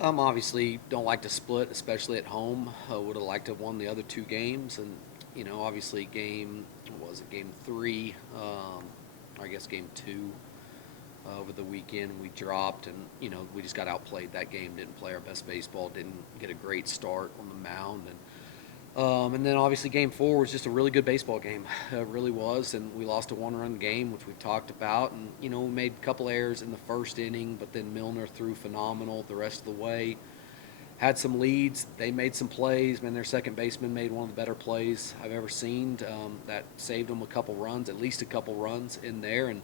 Obviously don't like to split, especially at home. Would have liked to have won the other two games, and obviously what was it, game three, or I guess game two over the weekend we dropped, and we just got outplayed that game. Didn't play our best baseball. Didn't get a great start on the mound, and then obviously game four was just a really good baseball game. It really was, and we lost a one-run game, which we've talked about. And we made a couple errors in the first inning, but then Milner threw phenomenal the rest of the way. Had some leads. They made some plays. Man, their second baseman made one of the better plays I've ever seen. That saved them a couple runs, at least a couple runs in there. And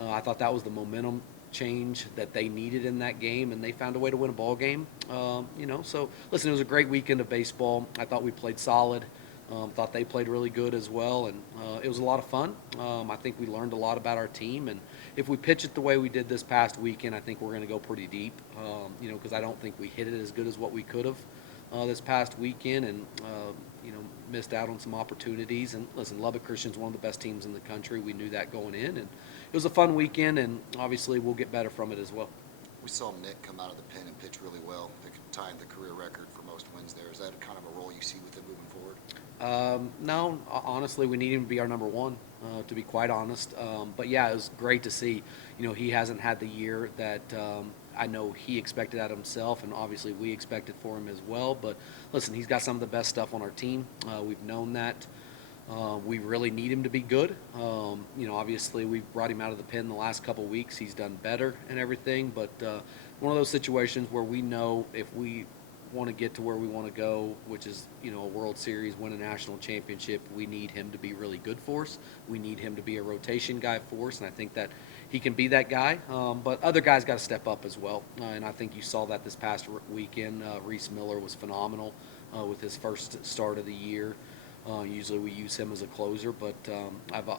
I thought that was the momentum change that they needed in that game, and they found a way to win a ball game. So listen, it was a great weekend of baseball. I thought we played solid. Thought they played really good as well, and it was a lot of fun. I think we learned a lot about our team, and if we pitch it the way we did this past weekend, I think we're going to go pretty deep. Because I don't think we hit it as good as what we could have this past weekend, and missed out on some opportunities. And listen, Lubbock Christian's one of the best teams in the country. We knew that going in, and it was a fun weekend, and obviously we'll get better from it as well. We saw Nick come out of the pen and pitch really well, tying the career record for most wins there. Is that kind of a role you see with him moving forward? No, honestly, we need him to be our number one, to be quite honest. But yeah, it was great to see. He hasn't had the year that I know he expected out of himself, and obviously we expected for him as well. But listen, he's got some of the best stuff on our team. We've known that. We really need him to be good. Obviously we've brought him out of the pen the last couple weeks. He's done better and everything, but one of those situations where we know if we want to get to where we want to go, which is a World Series, win a national championship, we need him to be really good for us. We need him to be a rotation guy for us, and I think that he can be that guy. But other guys got to step up as well, and I think you saw that this past weekend. Reese Miller was phenomenal with his first start of the year. Usually we use him as a closer, but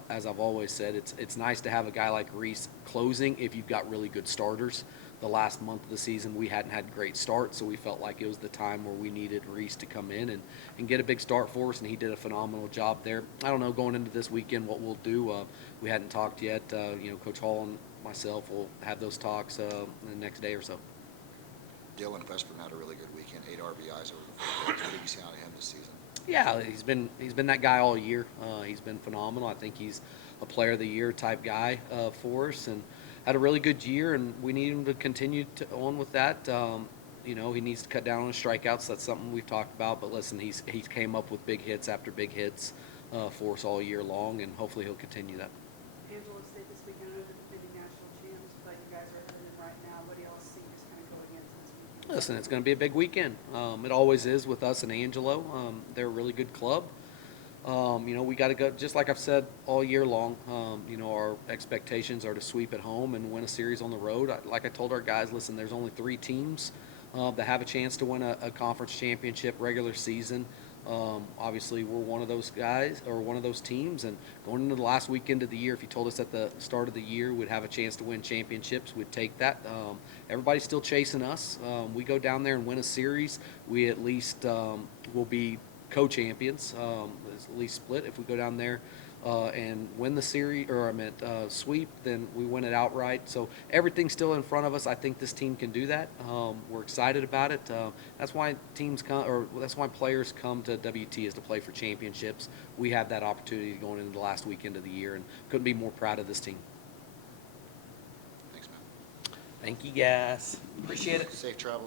as I've always said, it's nice to have a guy like Reese closing if you've got really good starters. The last month of the season we hadn't had great starts, so we felt like it was the time where we needed Reese to come in and get a big start for us, and he did a phenomenal job there. I don't know, going into this weekend what we'll do. We hadn't talked yet. Coach Hall and myself will have those talks in the next day or so. Dylan Vesper had a really good weekend, 8 RBIs over the 4 games. What have you seen out of him this season? Yeah, he's been that guy all year. He's been phenomenal. I think he's a player of the year type guy for us, and had a really good year. And we need him to continue on with that. He needs to cut down on his strikeouts. That's something we've talked about. But listen, he's came up with big hits after big hits for us all year long, and hopefully he'll continue that. Angelo State this weekend, are the defending national champs, but you guys are headed in right now. What do y'all see just kind of going into this weekend? Listen, it's going to be a big weekend. It always is with us and Angelo. They're a really good club. We got to go, just like I've said all year long, our expectations are to sweep at home and win a series on the road. Like I told our guys, listen, there's only 3 teams that have a chance to win a conference championship regular season. Obviously, we're one of those guys or one of those teams, and going into the last weekend of the year, if you told us at the start of the year we'd have a chance to win championships, we'd take that. Everybody's still chasing us. We go down there and win a series, we at least will be co-champions, at least split. If we go down there and win the series, or sweep, then we win it outright. So everything's still in front of us. I think this team can do that. We're excited about it. That's why teams come, or that's why players come to WT, is to play for championships. We have that opportunity going into the last weekend of the year, and couldn't be more proud of this team. Thanks, man. Thank you, guys. Appreciate it. Safe travels.